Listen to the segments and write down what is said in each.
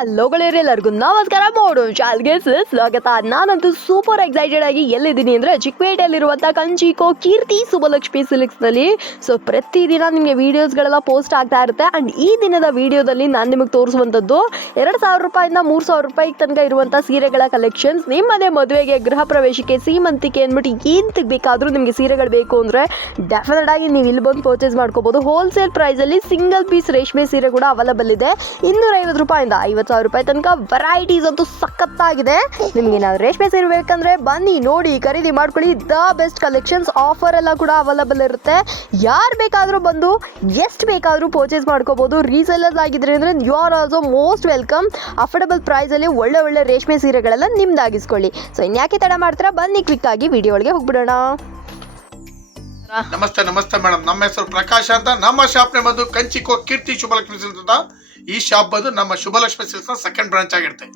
ಹಲೋಗಳಿರಿ ಎಲ್ಲರಿಗೂ ನಮಸ್ಕಾರ, ಮೋಡು ಚಾಲ್ಗೆ ಸ್ವಾಗತ ನಾನಂತೂ ಸೂಪರ್ ಎಕ್ಸೈಟೆಡ್ ಆಗಿ ಎಲ್ಲಿದ್ದೀನಿ ಅಂದರೆ ಚಿಕ್ಕಪೇಟೆಯಲ್ಲಿರುವಂಥ ಕಂಚಿಕೋ ಕೀರ್ತಿ ಸುಬಲಕ್ಷ್ಮಿ ಸಿಲ್ಕ್ಸ್ನಲ್ಲಿ. ಸೊ ಪ್ರತಿದಿನ ನಿಮಗೆ ವೀಡಿಯೋಸ್ಗಳೆಲ್ಲ ಪೋಸ್ಟ್ ಆಗ್ತಾ ಇರುತ್ತೆ. ಅಂಡ್ ಈ ದಿನದ ವಿಡಿಯೋದಲ್ಲಿ ನಾನು ನಿಮಗೆ ತೋರಿಸುವಂತದ್ದು ಎರಡು ಸಾವಿರ ರೂಪಾಯಿಂದ ಮೂರು ಸಾವಿರ ರೂಪಾಯಿ ತನಕ ಇರುವಂಥ ಸೀರೆಗಳ ಕಲೆಕ್ಷನ್ಸ್ ನಿಮ್ಮದೇ ಮದುವೆಗೆ, ಗೃಹ ಪ್ರವೇಶಕ್ಕೆ, ಸೀಮಂತಿಕೆ ಅಂದ್ಬಿಟ್ಟು ಏನು ಬೇಕಾದರೂ ನಿಮಗೆ ಸೀರೆಗಳು ಬೇಕು ಅಂದ್ರೆ ಡೆಫಿನೆಟ್ ಆಗಿ ನೀವು ಇಲ್ಲಿ ಬಂದು ಪರ್ಚೇಸ್ ಮಾಡ್ಕೋಬಹುದು ಹೋಲ್ಸೇಲ್ ಪ್ರೈಸಲ್ಲಿ ಸಿಂಗಲ್ ಪೀಸ್ ರೇಷ್ಮೆ ಸೀರೆ ಕೂಡ ಅವೈಲಬಲ್ ಇದೆ. ಇನ್ನೂರೈವತ್ತು ರೂಪಾಯಿಂದ ಐವತ್ತು ಸಾವಿರ ರೂಪಾಯಿ ತನಕ ವೆರೈಟೀಸ್ ಅಂತೂ ಸಖತ್ತಾಗಿದೆ. ನಿಮ್ಗೆ ಏನಾದ್ರು ರೇಷ್ಮೆ ಸೀರೆ ಬೇಕಂದ್ರೆ ಬನ್ನಿ ನೋಡಿ, ಖರೀದಿ ಮಾಡ್ಕೊಳ್ಳಿ. ದ ಬೆಸ್ಟ್ ಕಲೆಕ್ಷನ್ಸ್ ಆಫರ್ ಎಲ್ಲ ಕೂಡ ಅವೈಲಬಲ್ ಇರುತ್ತೆ. ಯಾರು ಬೇಕಾದರೂ ಬಂದು, ಎಷ್ಟು ಬೇಕಾದರೂ ಪರ್ಚೇಸ್ ಮಾಡ್ಕೋಬೋದು. ರೀಸೆಲ್ಲರ್ಸ್ ಆಗಿದ್ರೆ ಅಂದರೆ you are also most welcome affordable ಪ್ರೈಸಲ್ಲಿ ಒಳ್ಳೆ ಒಳ್ಳೆ ರೇಷ್ಮೆ ಸೀರೆಗಳೆಲ್ಲ ನಿಮ್ದಾಗಿಸ್ಕೊಳ್ಳಿ. ಸೊ ಇನ್ಯಾಕೆ ತಡ ಮಾಡ್ತೀರಾ? ಬನ್ನಿ ಕ್ಲಿಕ್ ಆಗಿ ವಿಡಿಯೋ ಒಳಗೆ ಹೋಗ್ಬಿಡೋಣ. ನಮಸ್ತೆ ನಮಸ್ತೆ ಮೇಡಮ್. ನಮ್ಮ ಹೆಸರು ಪ್ರಕಾಶ್ ಅಂತ. ನಮ್ಮ ಶಾಪ್ ನೇ ಬಂದು ಕಂಚಿಕೋ ಕೀರ್ತಿ ಶುಭಲಕ್ಷ್ಮಿ ಸಿಲ್ಕ್ಸ್ ಅಂತ. ಈ ಶಾಪ್ ಬಂದು ನಮ್ಮ ಶುಭಲಕ್ಷ್ಮಿ ಸಿಲ್ಕ್ಸ್ ಸೆಕೆಂಡ್ ಬ್ರಾಂಚ್ ಆಗಿರುತ್ತೆ.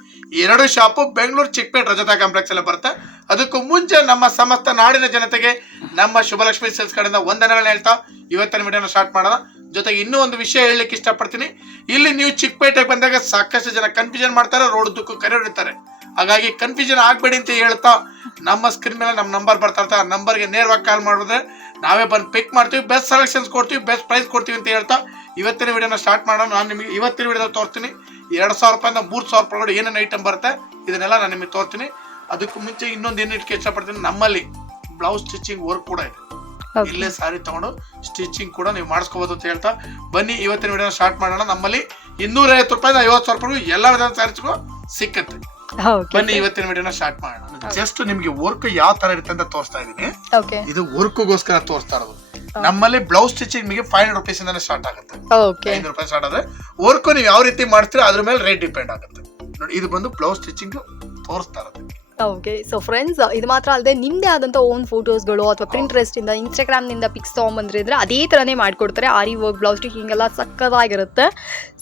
ಎರಡು ಶಾಪು ಬೆಂಗಳೂರು ಚಿಕ್ಕಪೇಟ್ ರಜತಾ ಕಾಂಪ್ಲೆಕ್ಸ್ ಅಲ್ಲಿ ಬರುತ್ತೆ. ಅದಕ್ಕೂ ಮುಂಚೆ ನಮ್ಮ ಸಮಸ್ತ ನಾಡಿನ ಜನತೆಗೆ ನಮ್ಮ ಶುಭಲಕ್ಷ್ಮಿ ಸಿಲ್ಕ್ಸ್ ಕಡೆಯಿಂದ ವಂದನೆಗಳನ್ನ ಹೇಳ್ತಾ ಇವತ್ತಿನ ವಿಡಿಯೋನ ಸ್ಟಾರ್ಟ್ ಮಾಡೋಣ. ಜೊತೆಗೆ ಇನ್ನೂ ಒಂದು ವಿಷಯ ಹೇಳಲಿಕ್ಕೆ ಇಷ್ಟಪಡ್ತೀನಿ. ಇಲ್ಲಿ ನೀವು ಚಿಕ್ಕಪೇಟೆಗೆ ಬಂದಾಗ ಸಾಕಷ್ಟು ಜನ ಕನ್ಫ್ಯೂಷನ್ ಮಾಡ್ತಾರೆ ರೋಡ್ ದುಕ್ಕು ಕರೆ ಹೊಡಿತಾರೆ. ಹಾಗಾಗಿ ಕನ್ಫ್ಯೂಷನ್ ಆಗಬೇಡಿ ಅಂತ ಹೇಳ್ತಾ ನಮ್ಮ ಸ್ಕ್ರೀನ್ ಮೇಲೆ ನಮ್ಮ ನಂಬರ್ ಬರ್ತಾ ಇರ್ತಾರೆ ಆ ನಂಬರ್ಗೆ ನೇರವಾಗಿ ಕಾಲ್ ಮಾಡಿದ್ರೆ ನಾವೇ ಬಂದು ಪಿಕ್ ಮಾಡ್ತೀವಿ ಬೆಸ್ಟ್ ಸೆಲೆಕ್ಷನ್ಸ್ ಕೊಡ್ತೀವಿ ಬೆಸ್ಟ್ ಪ್ರೈಸ್ ಕೊಡ್ತೀವಿ ಅಂತ ಹೇಳ್ತಾ ಇವತ್ತಿನ ವಿಡಿಯೋನ ಸ್ಟಾರ್ಟ್ ಮಾಡೋಣ. ನಾನು ನಿಮಗೆ ಇವತ್ತಿನ ವಿಡಿಯೋದಲ್ಲಿ ತೋರಿಸ್ತೀನಿ. ಎರಡು ಸಾವಿರ ರೂಪಾಯಿಂದ ಮೂರು ಸಾವಿರ ರೂಪಾಯಿ ಒಳಗಡೆ ಏನೇನು ಐಟಮ್ ಬರುತ್ತೆ ಇದನ್ನೆಲ್ಲ ನಾನು ನಿಮಗೆ ತೋರಿಸ್ತೀನಿ. ಅದಕ್ಕೂ ಮುಂಚೆ ಇನ್ನೊಂದು ಏನು ಇಟ್ಕೆ ಇಷ್ಟಪಡ್ತೀನಿ ನಮ್ಮಲ್ಲಿ ಬ್ಲೌಸ್ ಸ್ಟಿಚಿಂಗ್ ವರ್ಕ್ ಕೂಡ ಇದೆ. ಇಲ್ಲೇ ಸಾರಿ ತಗೊಂಡು ಸ್ಟಿಚಿಂಗ್ ಕೂಡ ನೀವು ಮಾಡಿಸ್ಕೋಬಹುದು ಅಂತ ಹೇಳ್ತಾ ಬನ್ನಿ ಇವತ್ತಿನ ವಿಡಿಯೋನ ಸ್ಟಾರ್ಟ್ ಮಾಡೋಣ. ನಮ್ಮಲ್ಲಿ ಇನ್ನೂರೈವತ್ತು ರೂಪಾಯಿಂದ ಐವತ್ತು ಸಾವಿರ ರೂಪಾಯಿ ಎಲ್ಲ ವಿಧದ ಸ್ಯಾರೀಸ್ಗೂ ಸಿಕ್ಕತ್ತೆ. ಬನ್ನಿ ಇವತ್ತಿನ ವಿಡಿಯೋನ ಸ್ಟಾರ್ಟ್ ಮಾಡೋಣ. ಜಸ್ಟ್ ನಿಮ್ಗೆ ವರ್ಕ್ ಯಾವ ತರ ಇರುತ್ತೆ ಅಂತ ತೋರಿಸ್ತಾ ಇದೀನಿ ಓಕೆ ಇದು ವರ್ಕ್ಗೋಸ್ಕರ ತೋರಿಸ್ತಾ ಇರೋದು. ನಮ್ಮಲ್ಲಿ ಬ್ಲೌಸ್ ಸ್ಟಿಚಿಂಗ್ ನಿಮಗೆ ಫೈವ್ ಹಂಡ್ರೆಡ್ ರುಪೀಸ್ ಇಂದಾನೆ ಸ್ಟಾರ್ಟ್ ಆಗುತ್ತೆ. ಓಕೆ ಐನೂರು ರೂಪಾಯಿ ಸ್ಟಾರ್ಟ್ ಆದ್ರೆ ವರ್ಕ್ ನೀವು ಯಾವ ರೀತಿ ಮಾಡ್ತೀರಾ ಅದ್ರ ಮೇಲೆ ರೇಟ್ ಡಿಪೆಂಡ್ ಆಗುತ್ತೆ. ನೋಡಿ ಇದು ಬಂದು ಬ್ಲೌಸ್ ಸ್ಟಿಚಿಂಗ್ ತೋರಿಸ್ತಾ ಇರೋದು. ಓಕೆ ಸೊ ಫ್ರೆಂಡ್ಸ್ ಇದು ಮಾತ್ರ ಅಲ್ಲದೆ ನಿಮ್ಮದೇ ಆದಂಥ ಓನ್ ಫೋಟೋಸ್ಗಳು ಅಥವಾ ಪ್ರಿಂಟ್ರೆಸ್ಟ್ ಇಂದ ಇನ್ಸ್ಟಾಗ್ರಾಮ್ನಿಂದ ಪಿಕ್ಸ್ ತೊಗೊಂಬಂದ್ರಿದ್ರೆ ಅದೇ ಥರನೇ ಮಾಡ್ಕೊಡ್ತಾರೆ. ಆರಿ ವರ್ಕ್ ಬ್ಲೌಸ್ ಸ್ಟಿಚಿಂಗ್ ಎಲ್ಲ ಸಕ್ಕದಾಗಿರುತ್ತೆ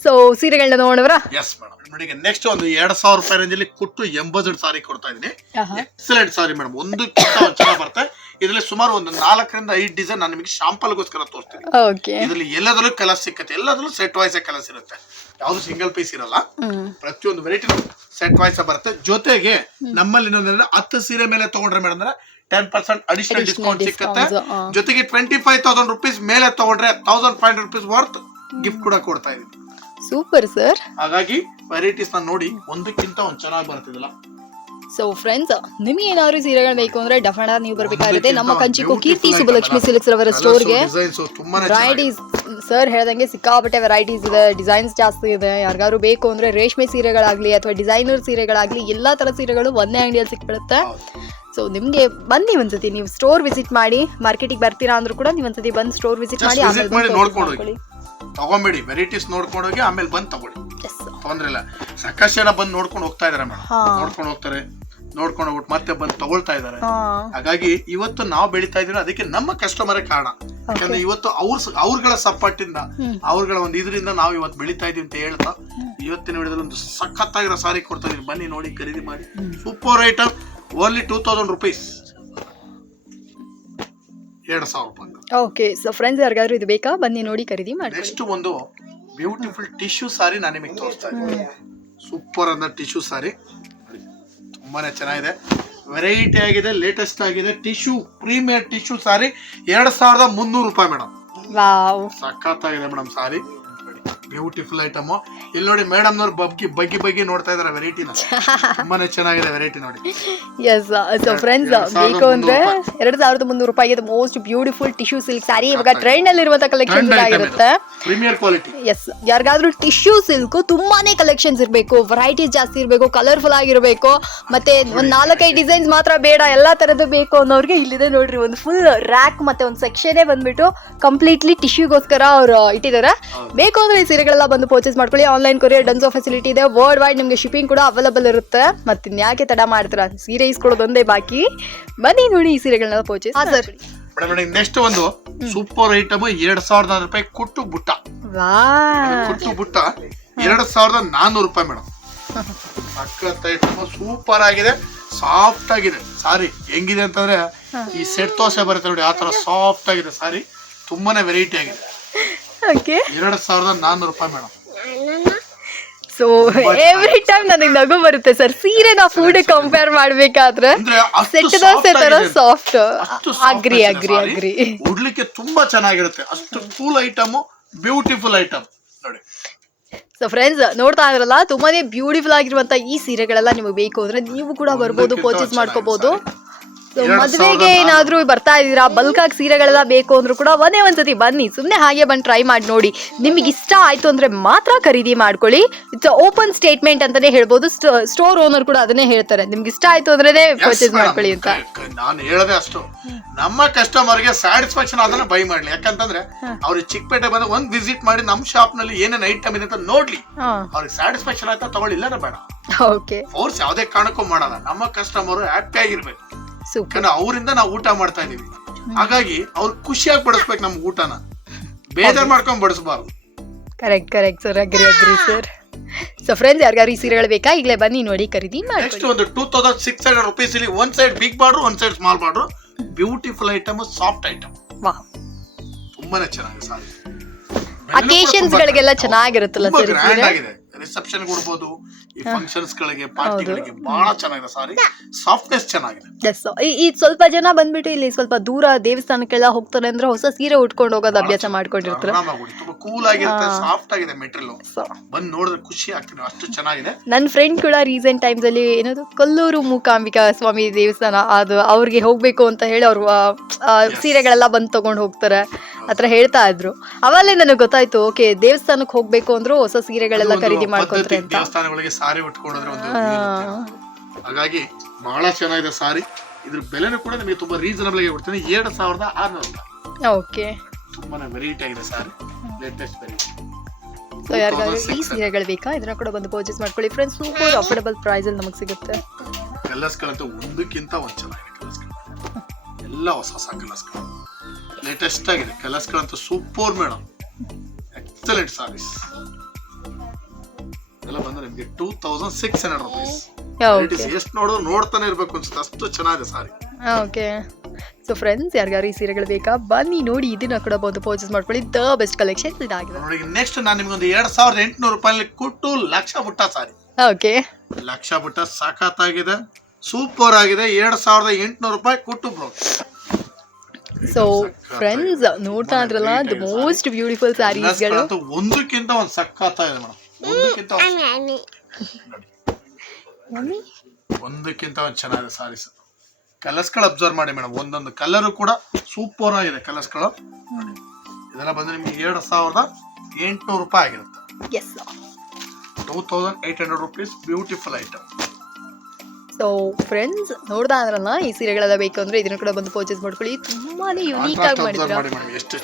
ಸೊ ಸೀರೆಗಳನ್ನ ನೋಡೋಣ ಎಸ್ ಮೇಡಮ್ ನೆಕ್ಸ್ಟ್ ಒಂದು ಎರಡ್ ಸಾವಿರ ರೂಪಾಯಿ ರೇಂಜಲ್ಲಿ ಕೊಟ್ಟು ಎಂಬತ್ತೆರಡು ಸಾರಿ ಕೊಡ್ತಾ ಇದೀನಿ ಎಕ್ಸಲೆಂಟ್ ಸಾರಿ ಮೇಡಮ್ ಒಂದು ಚೆನ್ನಾಗಿ ಬರುತ್ತೆ. ಇದರಲ್ಲಿ ಸುಮಾರು ಒಂದು ನಾಲ್ಕರಿಂದ ಐದು ಡಿಸೈನ್ ನಾನು ನಿಮಗೆ ಶಾಂಪಲ್ಗೋಸ್ಕರ ತೋರಿಸ್ತೀನಿ. ಓಕೆ ಇದರಲ್ಲಿ ಎಲ್ಲದರಲ್ಲೂ ಕಲರ್ ಸಿಕ್ಕತ್ತೆ. ಎಲ್ಲದರಲ್ಲೂ ಸೆಟ್ ವೈಸ್ ಕಲರ್ಸ್ ಇರುತ್ತೆ. ಯಾವುದು ಸಿಂಗಲ್ ಪೀಸ್ ಇರಲ್ಲ. ಪ್ರತಿಯೊಂದು ವೆರೈಟಿ ಸೆಟ್ ವಾಯ್ಸ್ ಬರುತ್ತೆ. ಜೊತೆಗೆ ನಮ್ಮಲ್ಲಿ ಇನ್ನೊಂದ್ರೆ ಹತ್ತು ಸೀರೆ ಮೇಲೆ ತಗೊಂಡ್ರೆ ಮೇಡಮ್ ಅಂದ್ರೆ ಟೆನ್ ಪರ್ಸೆಂಟ್ ಅಡಿಷನಲ್ ಡಿಸ್ಕೌಂಟ್ ಸಿಕ್ಕತ್ತೆ. ಜೊತೆಗೆ ಟ್ವೆಂಟಿ ಫೈವ್ ತೌಸಂಡ್ ರುಪೀಸ್ ಮೇಲೆ ತಗೊಂಡ್ರೆ thousand five hundred rupees worth gift ಕೂಡ ಕೊಡ್ತಾ ಇದೀವಿ ಸೂಪರ್ ಸರ್. ಹಾಗಾಗಿ ವೆರೈಟೀಸ್ ನೋಡಿ ಒಂದಕ್ಕಿಂತ ಒಂದು ಚೆನ್ನಾಗಿ ಬರ್ತಿದಿಲ್ಲ. ಸೊ ಫ್ರೆಂಡ್ಸ್ ನಿಮಗೆ ಏನಾದ್ರು ಸೀರೆಗಳು ಬೇಕು ಅಂದ್ರೆ ಡೆಫಿನೆಟ್ ನೀವು ಬರಬೇಕಾಗುತ್ತೆ ನಮ್ಮ ಕಂಚಿಕೋ ಕೀರ್ತಿ ಸುಬ್ಬಲಕ್ಷ್ಮಿ. ಸಿಲ್ಕ್ಸ್ Colours, ಸ್ಟೋರ್ಗೆ. ವೆರೈಟೀಸ್ ಸರ್ ಹೇಳ್ದಂಗೆ ಸಿಕ್ಕಾಪಟ್ಟೆ ವೆರೈಟೀಸ್ ಇದೆ ಡಿಸೈನ್ಸ್ ಜಾಸ್ತಿ ಇದೆ ಯಾರಿಗಾದ್ರು ಬೇಕು ಅಂದ್ರೆ ರೇಷ್ಮೆ ಸೀರೆಗಳಾಗ್ಲಿ ಅಥವಾ ಡಿಸೈನರ್ ಸೀರೆಗಳಾಗ್ಲಿ ಎಲ್ಲಾ ತರ ಸೀರೆಗಳು ಒಂದೇ ಅಂಗಡಿಯಲ್ಲಿ ಸಿಕ್ಬಿಡುತ್ತೆ. ಸೊ ನಿಮ್ಗೆ ಬನ್ನಿ ಒಂದ್ಸತಿ ನೀವು ಸ್ಟೋರ್ ವಿಸಿಟ್ ಮಾಡಿ ಮಾರ್ಕೆಟಿಗೆ ಬರ್ತೀರಾ ಅಂದ್ರೂ ಕೂಡ ನೀವು ಒಂದ್ಸತಿ ಬಂದು ಸ್ಟೋರ್ ವಿಸಿಟ್ ಮಾಡಿ ಆಮೇಲೆ. ತಗೊಂಬೇಡಿ ವೆರೈಟೀಸ್ ನೋಡ್ಕೊಂಡು ಹೋಗಿ ಆಮೇಲೆ ಬಂದ್ ತಗೊಳ್ಳಿ. ತೊಂದ್ರೆ ಇಲ್ಲ ಸಾಕಷ್ಟು ಜನ ಬಂದು ನೋಡ್ಕೊಂಡು ಹೋಗ್ತಾ ಇದಾರೆ ಮೇಡಮ್ ನೋಡ್ಕೊಂಡು ಹೋಗ್ತಾರೆ ನೋಡ್ಕೊಂಡು ಹೋಗ್ಬಿಟ್ಟು ಮತ್ತೆ ಬಂದು ತಗೊಳ್ತಾ ಇದಾರೆ ಹಾಗಾಗಿ ಇವತ್ತು ನಾವು ಬೆಳಿತಾ ಇದೀವಿ ಅದಕ್ಕೆ ನಮ್ಮ ಕಸ್ಟಮರ್ ಕಾರಣ. ಯಾಕಂದ್ರೆ ಇವತ್ತು ಅವ್ರ ಅವ್ರಗಳ ಹ್ಮ್. ಅವ್ರಗಳ ಒಂದು ಇದರಿಂದ ನಾವು ಇವತ್ತು ಬೆಳಿತಾ ಇದೀವಿ ಅಂತ ಹೇಳ್ತಾ ಇವತ್ತಿನ ವಿಡಿಯೋದಲ್ಲಿ ಒಂದು ಸಖತ್ತಾಗಿರೋ ಸಾರಿ ಕೊಡ್ತಾ ಇದೀವಿ ಬನ್ನಿ ನೋಡಿ ಖರೀದಿ ಮಾಡಿ. Super item only two thousand rupees ಎರಡು ಸಾವಿರ ರೂಪಾಯಿ ಓಕೆ ಸೊ ಫ್ರೆಂಡ್ಸ್ ಯಾರಿಗಾದ್ರೂ ಇದು ಬೇಕಾ? ಬನ್ನಿ ನೋಡಿ ಖರೀದಿ ಮಾಡಿ ನೆಕ್ಸ್ಟ್ ಒಂದು ಬ್ಯೂಟಿಫುಲ್ ಟಿಶ್ಯೂ ಸಾರಿ ನಾನು ನಿಮಗೆ ತೋರಿಸ್ತಾ ಇದ್ದೀನಿ. ಸೂಪರ್ ಅಂದ ಟಿಶ್ಯೂ ಸಾರಿ. ತುಂಬಾನೇ ಚೆನ್ನಾಗಿದೆ. ವೆರೈಟಿ ಆಗಿದೆ ಲೇಟೆಸ್ಟ್ ಆಗಿದೆ. ಟಿಶ್ಯೂ ಪ್ರೀಮಿಯರ್ ಟಿಶ್ಯೂ ಸಾರಿ ಎರಡ್ ಸಾವಿರದ ಮುನ್ನೂರು ರೂಪಾಯಿ ಮೇಡಮ್ ಸಖತ್ತಾಗಿದೆ ಮೇಡಮ್ ಸಾರಿ ಬ್ಯೂಟಿಫುಲ್ ಐಟಮ್. ಇಲ್ಲಿ ನೋಡಿ ಮೇಡಮ್ ನವ್ರು ಬಗ್ಗಿ ಬಗ್ಗಿ ಬಗ್ಗಿ ನೋಡ್ತಾ ಇದಾರೆ ವೆರೈಟಿನ. ತುಂಬಾನೇ ಚೆನ್ನಾಗಿದೆ ವೆರೈಟಿ ನೋಡಿ. ಎಸ್ ಸೊ ಫ್ರೆಂಡ್ಸ್ ಬೇಕು ಅಂದ್ರೆ ಎರಡ್ ಸಾವಿರದ ಮುನ್ನೂರು ರೂಪಾಯಿಗೆ most beautiful tissue silk sari ಇವಾಗ ಟ್ರೆಂಡ್ ಅಲ್ಲಿ ಇರುವಂತ ಕಲೆಕ್ಷನ್ ಆಗಿರುತ್ತೆ. ಪ್ರೀಮಿಯರ್ ಕ್ವಾಲಿಟಿ ಎಸ್ ಯಾರಿಗಾದ್ರೂ ಟಿಶ್ಯೂ ಸಿಲ್ಕ್ ತುಂಬಾನೇ ಕಲೆಕ್ಷನ್ಸ್ ಇರಬೇಕು. ವೆರೈಟೀಸ್ ಜಾಸ್ತಿ ಇರಬೇಕು ಕಲರ್ಫುಲ್ ಆಗಿರಬೇಕು. ಮತ್ತೆ ಒಂದ್ ನಾಲ್ಕೈದು ಡಿಸೈನ್ಸ್ ಮಾತ್ರ ಬೇಡ ಎಲ್ಲಾ ತರದ್ದು ಬೇಕು ಅನ್ನೋರಿಗೆ ಇಲ್ಲಿದೆ ನೋಡ್ರಿ ಒಂದು ಫುಲ್ ರ್ಯಾಕ್ ಮತ್ತೆ ಒಂದು ಸೆಕ್ಷನ್ ಬಂದ್ಬಿಟ್ಟು ಕಂಪ್ಲೀಟ್ಲಿ ಟಿಶ್ಯೂಗೋಸ್ಕರ ಅವ್ರು ಇಟ್ಟಿದ್ದಾರೆ ಬೇಕು ಅಂದ್ರೆ ಈ ಸೀರೆಗಳೆಲ್ಲ ಬಂದು ಪರ್ಚೇಸ್ ಮಾಡ್ಕೊಳ್ಳಿ. ಆನ್ಲೈನ್ ಕೊರಿಯರ್ ಡನ್ಸೋ ಫೆಸಿಲಿಟಿ ಇದೆ. ವರ್ಲ್ಡ್ ವೈಡ್ ನಿಮಗೆ ಶಿಪ್ಪಿಂಗ್ ಕೂಡ ಅವೈಲಬಲ್ ಇರುತ್ತೆ. ಮತ್ತೆ ಇನ್ಯಾಕೆ ತಡ ಮಾಡ್ತೀರಾ? ಸೀರೆ ಇಸ್ಕೊಳ್ಳೋದೊಂದೇ ಬಾಕಿ. ಬನ್ನಿ ನೋಡಿ ಈ ಸೀರೆಗಳನ್ನ ಪರ್ಚೇಸ್ ಹಾ ಸರ್ ನೆಕ್ಸ್ಟ್ ಒಂದು ಸೂಪರ್ ಐಟಮ್ ಎರಡ್ ಸಾವಿರದ ರೂಪಾಯಿ ಕುಟ್ಟು ಬುಟ್ಟ. ವಾ ಕುಟ್ಟು ಬುಟ್ಟ ಎರಡ್ ಸಾವಿರದ ನಾನ್ನೂರು ರೂಪಾಯಿ ಮೇಡಮ್ ಸಖತ್ ಐಟಮ್ ಸೂಪರ್ ಆಗಿದೆ. ಸಾಫ್ಟ್ ಆಗಿದೆ. ಸಾರಿ ಹೆಂಗಿದೆ ಅಂತಂದ್ರೆ ಈ ಸೆಟ್ ತೋಸೆ ಬರುತ್ತೆ ನೋಡಿ ಆ ತರ ಸಾಫ್ಟ್ ಆಗಿದೆ. ಸಾರಿ ತುಂಬಾನೇ ವೆರೈಟಿ ಆಗಿದೆ. ಓಕೆ ಎರಡ್ ಸಾವಿರದ ನಾನ್ನೂರು ರೂಪಾಯಿ ಮೇಡಮ್. ಸೊ ಎವ್ರಿ ಟೈಮ್ ನನಗೆ ನಗು ಬರುತ್ತೆ ಸರ್. ಸೀರೆನ ಫುಡ್ ಕಂಪೇರ್ ಮಾಡ್ಬೇಕಾದ್ರೆ ಅಂದ್ರೆ ಅಷ್ಟು ಸೆಟ್ soft ದೋಸೆ ತರ ಆಗಿದೆ. ಸಾಫ್ಟ್ ಅಷ್ಟು soft ಅಗ್ರಿ ಇದೆ ಅಗ್ರಿ. ಅಗ್ರಿ ಉಡ್ಲಿಕ್ಕೆ ತುಂಬಾ ಚೆನ್ನಾಗಿರುತ್ತೆ. ಅಷ್ಟು ಕೂಲ್ ಐಟಮ್ ಬ್ಯೂಟಿಫುಲ್ ಐಟಮ್ ನೋಡಿ. ಸೊ ಫ್ರೆಂಡ್ಸ್ ನೋಡ್ತಾ ಇದ್ರಲ್ಲ ತುಂಬಾನೇ ಬ್ಯೂಟಿಫುಲ್ ಆಗಿರುವಂತ ಈ ಸೀರೆಗಳೆಲ್ಲ ನಿಮಗೆ ಬೇಕು ಅಂದ್ರೆ ನೀವು ಕೂಡ ಬರ್ಬೋದು ಪರ್ಚೇಸ್ ಚೆನ್ನಾಗಿದೆ ಮಾಡ್ಕೋಬಹುದು. ಮದ್ವೆಗೆ ಏನಾದ್ರೂ ಬರ್ತಾ ಇದೀರಾ ಬಲ್ಕ್ ಆಗಿ ಸೀರೆಗಳೆಲ್ಲ ಬೇಕು ಅಂದ್ರೂ ಕೂಡ ಒಂದೇ ಒಂದ್ಸತಿ ಬನ್ನಿ. ಸುಮ್ನೆ ಹಾಗೆ ಬಂದು ಟ್ರೈ ಮಾಡಿ ನೋಡಿ. ನಿಮಗೆ ಇಷ್ಟ ಆಯ್ತು ಅಂದ್ರೆ ಮಾತ್ರ ಖರೀದಿ ಮಾಡ್ಕೊಳ್ಳಿ. ಇಟ್ಸ್ ಓಪನ್ ಸ್ಟೇಟ್ಮೆಂಟ್ ಅಂತಾನೆ ಹೇಳ್ಬೋದು. ಸ್ಟೋರ್ ಓನರ್ ಕೂಡ ಅದನ್ನೇ ಹೇಳ್ತಾರೆ. ನಿಮ್ಗೆ ಇಷ್ಟ ಆಯ್ತು ಅಂದ್ರೆ ಪರ್ಚೇಸ್ ಮಾಡ್ಕೊಳ್ಳಿ ಅಂತ. ನಾನು ಹೇಳದೆ ಅಷ್ಟು. ನಮ್ಮ ಕಸ್ಟಮರ್ಗೆ ಸ್ಯಾಟಿಸ್ಫ್ಯಾಕ್ಷನ್ ಅದನ್ನ ಬೈ ಮಾಡ್ಲಿ. ಯಾಕಂತಂದ್ರೆ ಅವ್ರು ಚಿಕ್ಕಪೇಟೆ ಬಂದು ಒಂದ್ ವಿಸಿಟ್ ಮಾಡಿ ನಮ್ಮ ಶಾಪ್ನಲ್ಲಿ ಏನೇನು ಐಟಮ್ ಇದೆ ಅಂತ ನೋಡ್ಲಿ. ಅವ್ರಿಗೆ ಸ್ಯಾಟಿಸ್ಫ್ಯಾಕ್ಷನ್ ಆಯ್ತಾ ತಗೊಳ್ಳಿಲ್ಲ ಬೇಡ. ಓಕೆ ಫೋರ್ಸ್ ಯಾವ್ದೇ ಕಾರಣಕ್ಕೂ ಮಾಡಲ್ಲ. ನಮ್ಮ ಕಸ್ಟಮರ್ ಹ್ಯಾಪಿ ಆಗಿರ್ಬೇಕು ಯಾಕಂದ್ರೆ ಅವರಿಂದ ನಾವು ಊಟ ಮಾಡ್ತಾ ಇದೀವಿ ಹಾಗಾಗಿ ಅವ್ರು ಖುಷಿಯಾಗಿ ಬಡಿಸ್ಬೇಕು ನಮ್ಗೆ ಊಟನ. ಬೇಜಾರ್ ಮಾಡ್ಕೊಂಡ್ ಬಡಿಸಬಾರ್ದು. Correct correct sir agree agree sir so friends ಯಾರಿಗಾರು ಈ ಸೀರೆಗಳು ಬೇಕಾ? ಈಗಲೇ ಬನ್ನಿ ನೋಡಿ ಖರೀದಿ ನೆಕ್ಸ್ಟ್ ಮಾಡ್ಕೊಳ್ಳಿ ಒಂದು two thousand six hundred rupees ಇಲ್ಲಿ ಒಂದ್ ಸೈಡ್ ಬಿಗ್ ಬಾರ್ಡ್ರು ಒಂದ್ side small border beautiful item soft item ವಾ ತುಂಬಾನೇ ಚೆನ್ನಾಗಿದೆ ಸಾರಿ. ಅಕೇಶನ್ಸ್ ಗಳಿಗೆಲ್ಲ ಚೆನ್ನಾಗಿರುತ್ತಲ್ಲ ಸರ್ ಗ್ರ್ಯಾಂಡ್ ಆಗಿದೆ. ರಿಸೆಪ್ಷನ್ ಕೊಡ್ಬೋದು ಈ ಫಂಕ್ಷನ್ಸ್ ಗಳಿಗೆ ಪಾರ್ಟಿಗಳಿಗೆ ಬಹಳ ಚೆನ್ನಾಗಿದೆ ಸಾರಿ. ಸಾಫ್ಟ್ನೆಸ್ ಚೆನ್ನಾಗಿದೆ. ಈ ಸ್ವಲ್ಪ ಜನ ಬಂದ್ಬಿಟ್ಟು ಇಲ್ಲಿ ಸ್ವಲ್ಪ ದೂರ ದೇವಸ್ಥಾನಕ್ಕೆಲ್ಲ ಹೋಗ್ತಾರೆ ಅಂದ್ರೆ ಹೊಸ ಸೀರೆ ಉಟ್ಕೊಂಡು ಹೋಗೋದು ಅಭ್ಯಾಸ ಮಾಡ್ಕೊಂಡಿರ್ತಾರೆ. ತುಂಬಾ ಕೂಲ್ ಆಗಿರುತ್ತೆ ಸಾಫ್ಟ್ ಆಗಿದೆ ಮೆಟೀರಿಯಲ್ ಬಂದ್ ನೋಡಿದ್ರೆ ಖುಷಿ ಆಗ್ತೀನಿ ಅಷ್ಟು ಚೆನ್ನಾಗಿದೆ. ನನ್ನ ಫ್ರೆಂಡ್ ಕೂಡ ರೀಸೆಂಟ್ ಟೈಮ್ಸ್ ಅಲ್ಲಿ ಏನದು ಕೊಲ್ಲೂರು ಮೂಕಾಂಬಿಕಾ ಸ್ವಾಮಿ ದೇವಸ್ಥಾನ ಅದು ಅವ್ರಿಗೆ ಹೋಗ್ಬೇಕು ಅಂತ ಹೇಳಿ ಅವ್ರು ಸೀರೆಗಳೆಲ್ಲ ಬಂದು ತಗೊಂಡು ಹೋಗ್ತಾರೆ. ಹತ್ರ ಹೇಳ್ತಾ ಇದ್ರು. ಅವಲ್ಲೇ ನನಗೆ ಗೊತ್ತಾಯ್ತು ಓಕೆ ದೇವಸ್ಥಾನಕ್ಕೆ ಹೋಗ್ಬೇಕು ಅಂದ್ರೂ ಹೊಸ ಸೀರೆಗಳೆಲ್ಲ ಖರೀದಿ ಮಾಡ್ಕೊಂತಾರೆ ಅಂತ. ದೇವಸ್ಥಾನಗಳಿಗೆ ಸಾರಿ ಉಟ್ಕೊಂಡ್ರೆ ಒಂದು ಹಾಗಾಗಿ ಬಹಳ ಚೆನ್ನಾಗಿದೆ ಸಾರಿ. ಇದ್ರ ಬೆಲೆನೂ ಕೂಡ ನಿಮಗೆ ತುಂಬಾ ರೀಸನಬಲ್ ಆಗಿ ಕೊಡ್ತೀನಿ. ಎರಡು ಸಾವಿರದ ಆರ್ನೂರು ಓಕೆ. ತುಂಬಾನೇ ವೆರೈಟಿ ಆಗಿದೆ ಸಾರಿ. ಲೇಟೆಸ್ಟ್ ವೆರೈಟಿ ಸೊ ಯಾರಿಗಾದ್ರೂ ಈ ಸೀರೆಗಳು ಬೇಕಾ ಇದನ್ನ ಕೂಡ ಬಂದು ಪರ್ಚೇಸ್ ಮಾಡ್ಕೊಳ್ಳಿ. ಫ್ರೆಂಡ್ಸ್ ಸೂಪರ್ ಅಫೋರ್ಡಬಲ್ ಪ್ರೈಸ್ ಅಲ್ಲಿ ನಮಗೆ ಸಿಗುತ್ತೆ. ಕಲರ್ಸ್ಗಳಂತೂ ಒಂದಕ್ಕಿಂತ ಒಂದು ಚೆನ್ನಾಗಿದೆ ಕಲರ್ಸ್ಗಳು. ಎಲ್ಲ ಹೊಸ ಹೊಸ ಕಲರ್ಸ್ಗಳು. ಲೇಟೆಸ್ಟ್ ಆಗಿದೆ. ಕಲರ್ಸ್ಗಳಂತೂ ಸೂಪರ್ ಮೇಡಮ್ ಎಕ್ಸಲೆಂಟ್ ಸಾರೀಸ್ ಬಂದ್ರೆ ನಿಮಗೆ two thousand six hundred rupees okay ಎಷ್ಟು ನೋಡಿದ್ರು ನೋಡ್ತಾನೆ ಇರ್ಬೇಕು ಅನ್ಸುತ್ತೆ. ಅಷ್ಟು ಚೆನ್ನಾಗಿದೆ ಸಾರಿ ಓಕೆ ಸೊ ಫ್ರೆಂಡ್ಸ್ ಯಾರಿಗಾರು ಈ ಸೀರೆಗಳು ಬೇಕಾ ಬನ್ನಿ ನೋಡಿ ಇದನ್ನ ಕೂಡ ಬಂದು ಪರ್ಚೇಸ್ ಮಾಡ್ಕೊಳ್ಳಿ. ದ ಬೆಸ್ಟ್ ಕಲೆಕ್ಷನ್ ಇದಾಗಿದೆ. ನೋಡಿ ನೆಕ್ಸ್ಟ್ ನಾನು ನಿಮ್ಗೊಂದು ಎರಡು ಸಾವಿರದ ಎಂಟುನೂರು ರೂಪಾಯಿ ಕೊಟ್ಟು ಲಕ್ಷ ಬುಟ್ಟ ಸಾರಿ ಓಕೆ ಲಕ್ಷ ಬುಟ್ಟ ಸಾಕಾತಾಗಿದೆ. ಸೂಪರ್ ಆಗಿದೆ. ಎರಡು ಸಾವಿರದ ಎಂಟುನೂರು ರೂಪಾಯಿ ಕೊಟ್ಟು ಬ್ರೋ ಸೊ ಫ್ರೆಂಡ್ಸ್ ನೋಡ್ತಾ ಇದ್ರಲ್ಲ ದ ಮೋಸ್ಟ್ ಬ್ಯೂಟಿಫುಲ್ ಸ್ಯಾರೀಸ್ಗಳು ಒಂದಕ್ಕಿಂತ ಒಂದು ಸಕ್ಕತ್ತಾಗಿದೆ ಮೇಡಮ್ ಒಂದಕ್ಕಿಂತ. ಒಂದಕ್ಕಿಂತ ಒಂದು ಚೆನ್ನಾಗಿದೆ ಸಾರೀಸ್. ಕಲರ್ಸ್ಗಳು ಅಬ್ಸರ್ವ್ ಮಾಡಿ ಮೇಡಮ್. ಒಂದೊಂದು ಕಲರು ಕೂಡ ಸೂಪರ್ ಆಗಿದೆ ಕಲರ್ಸ್ಗಳು. ನೋಡಿ. ಇದೆಲ್ಲ ಬಂದ್ರೆ ನಿಮಗೆ ಎರಡು ಸಾವಿರದ ಎಂಟುನೂರು ರೂಪಾಯಿ ಆಗಿರುತ್ತೆ. Yes two thousand eight hundred rupees beautiful item so friends ನೋಡ್ದಾ ಅಂದ್ರಲ್ಲ ಈ ಸೀರೆಗಳೆಲ್ಲ ಬೇಕು ಅಂದ್ರೆ ಇದನ್ನ ಕೂಡ ಬಂದು ಪರ್ಚೇಸ್ ಮಾಡ್ಕೊಳ್ಳಿ. ತುಂಬಾನೇ ಯುನೀಕ್ ಆಗಿ ಮಾಡಿದ್ರ.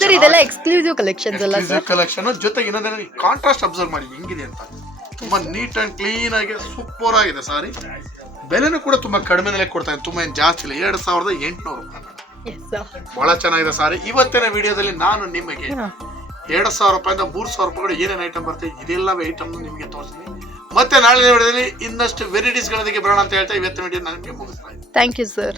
ಸರ್ ಇದೆಲ್ಲ ಎಕ್ಸ್ಕ್ಲೂಸಿವ್ ಕಲೆಕ್ಷನ್ಸ್ ಎಲ್ಲ ಸರ್ ಕಲೆಕ್ಷನ್ ಜೊತೆಗೆ ಇನ್ನೊಂದೇನೆ ಕಾಂಟ್ರಾಸ್ಟ್ ಅಬ್ಸರ್ವ್ ಮಾಡಿ ಹೆಂಗಿದೆ ಅಂತ. ತುಂಬಾ ನೀಟ್ ಅಂಡ್ ಕ್ಲೀನ್ ಆಗಿ ಸೂಪರ್ ಆಗಿದೆ ಸಾರಿ. ಬೆಲೆನೂ ಕೂಡ ತುಂಬಾ ಕಡಿಮೆನಲ್ಲೇ ಕೊಡ್ತಾ ಇದೆ ತುಂಬಾ ಏನು ಜಾಸ್ತಿ ಇಲ್ಲ. ಎರಡು ಸಾವಿರದ ಎಂಟುನೂರು ಬಹಳ ಚೆನ್ನಾಗಿದೆ ಸಾರಿ. ಇವತ್ತಿನ ವಿಡಿಯೋದಲ್ಲಿ ನಾನು ನಿಮಗೆ ಎರಡು ಸಾವಿರ ರೂಪಾಯಿಂದ ಮೂರು ಸಾವಿರ ರೂಪಾಯಿ ಏನೇನು ಐಟಮ್ ಬರುತ್ತೆ ಇದೆಲ್ಲ ಐಟಮ್ ನಿಮಗೆ ತೋರಿಸ್ತೀನಿ. ಮತ್ತೆ ನಾಳೆ ವಿಡಿಯೋದಲ್ಲಿ ಇನ್ನಷ್ಟು ವೆರೈಟೀಸ್ಗಳೊಂದಿಗೆ ಬರೋಣ ಅಂತ ಹೇಳ್ತಾ ಇವತ್ತು ವಿಡಿಯೋ ನನಗೆ ಮುಗಿಸ್ತಾ ಥ್ಯಾಂಕ್ ಯು ಸರ್